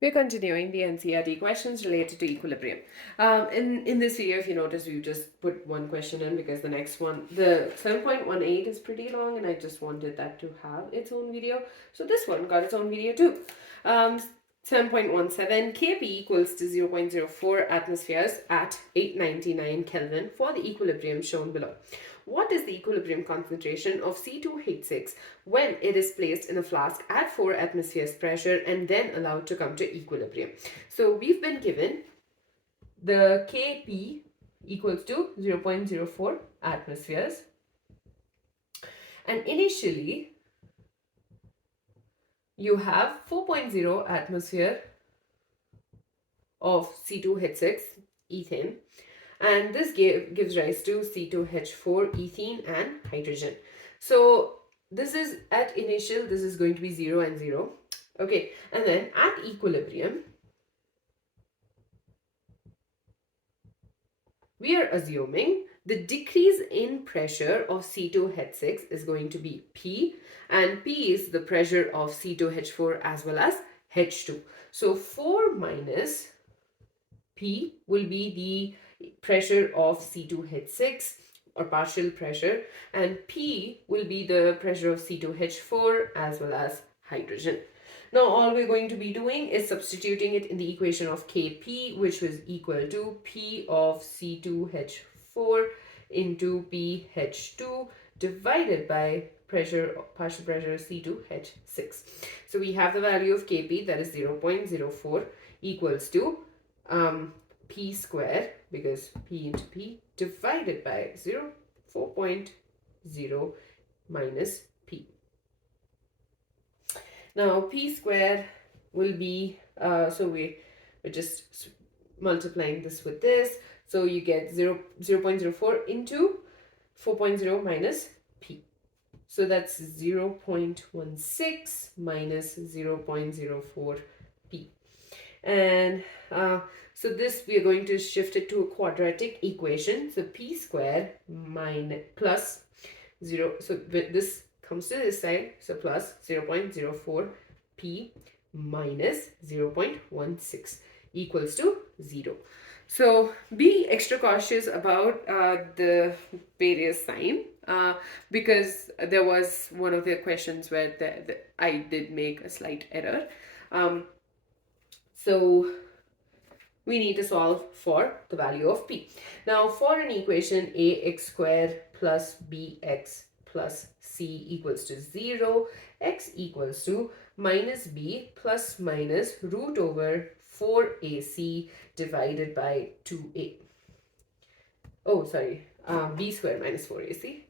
We're continuing the NCERT questions related to equilibrium. In this video, if you notice, we just put one question in because the next one, the 7.18 is pretty long and I just wanted that to have its own video. So this one got its own video too. 7.17 Kp equals to 0.04 atmospheres at 899 Kelvin for the equilibrium shown below. What is the equilibrium concentration of C₂H₆ when it is placed in a flask at 4 atmospheres pressure and then allowed to come to equilibrium? So we've been given the Kp equals to 0.04 atmospheres, and initially you have 4.0 atmosphere of C₂H₆, ethane, and this gives rise to C₂H₄, ethene and hydrogen. So this is at initial, this is going to be 0 and 0. Okay, and then at equilibrium, we are assuming the decrease in pressure of C₂H₆ is going to be P, and P is the pressure of C₂H₄ as well as H2. So 4 minus P will be the pressure of C₂H₆, or partial pressure, and P will be the pressure of C₂H₄ as well as hydrogen. Now all we're going to be doing is substituting it in the equation of Kp, which was equal to P of C₂H₄ into pH2 divided by partial pressure C₂H₆. So we have the value of Kp, that is 0.04, equals to P square, because P into P, divided by 4.0 minus P. Now P square will be, so we're just multiplying this with this. So you get 0.04 into 4.0 minus P. So that's 0.16 minus 0.04 P. And so this, we are going to shift it to a quadratic equation. So P square minus plus 0. So this comes to this side. So plus 0.04 P minus 0.16 equals to 0. So be extra cautious about the various sign, because there was one of the questions where I did make a slight error. So we need to solve for the value of P. Now for an equation ax squared plus bx plus c equals to 0, x equals to minus b plus minus root over 4ac divided by 2a. Oh, sorry, b squared minus 4ac.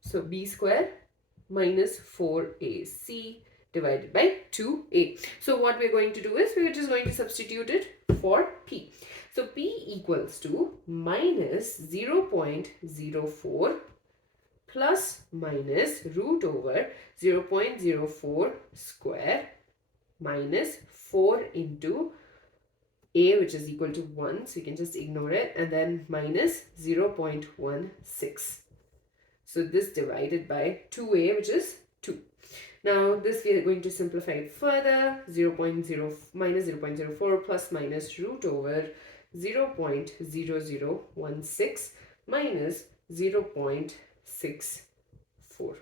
So b squared minus 4ac divided by 2a. So what we're going to do is we're just going to substitute it for P. So P equals to minus 0.04 plus minus root over 0.04 square minus 4 into a, which is equal to 1. So you can just ignore it, and then minus 0.16. So this divided by 2a, which is 2. Now this we are going to simplify it further. Minus 0.04 plus minus root over 0.0016 minus 0.64.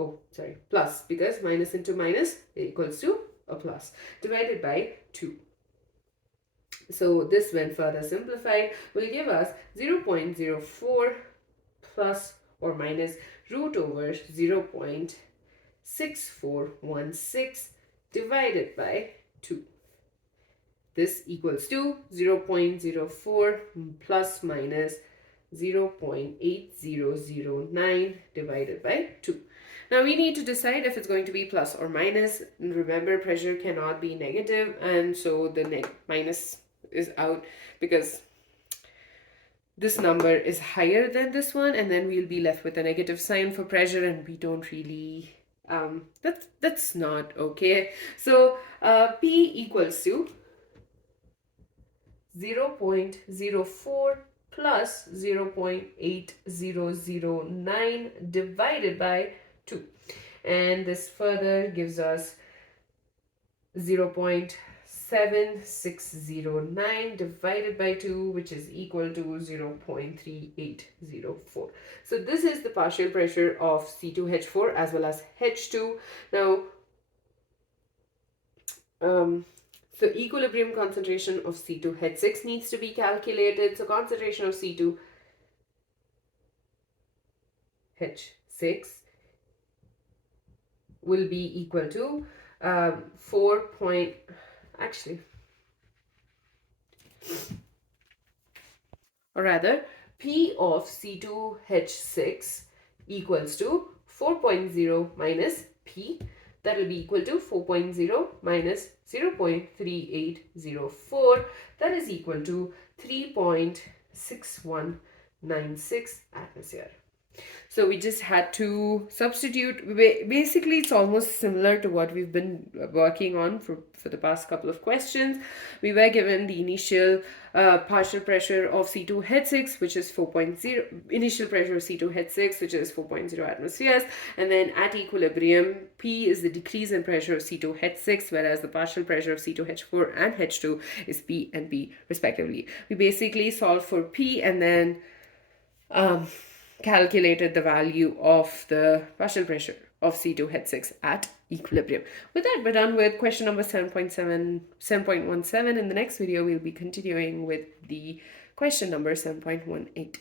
Oh, sorry, plus, because minus into minus equals to a plus, divided by 2. So this, when further simplified, will give us 0.04 plus or minus root over 0.6416 divided by 2. This equals to 0.04 plus minus 0.8009 divided by 2. Now we need to decide if it's going to be plus or minus. Remember, pressure cannot be negative, and so the minus is out because this number is higher than this one, and then we'll be left with a negative sign for pressure, and we don't really, that's not okay. So P equals to 0.04 plus 0.8009 divided by 2. And this further gives us 0.7609 divided by 2, which is equal to 0.3804. So this is the partial pressure of C₂H₄ as well as H2. Now, so equilibrium concentration of C₂H6 needs to be calculated. So concentration of C₂H6 will be equal to 4 point, actually, or rather, P of C₂H6 equals to 4.0 minus P. That will be equal to 4.0 minus 0.3804. That is equal to 3.6196 atmosphere. So we just had to substitute. Basically, it's almost similar to what we've been working on for the past couple of questions. We were given the initial partial pressure of C₂H6, which is 4.0, initial pressure of C₂H6, which is 4.0 atmospheres, and then at equilibrium, P is the decrease in pressure of C₂H6, whereas the partial pressure of C₂H₄ and H2 is P and P respectively. We basically solved for P and then calculated the value of the partial pressure of C₂H6 at equilibrium. With that, we're done with question number 7.17. In the next video, we'll be continuing with the question number 7.18.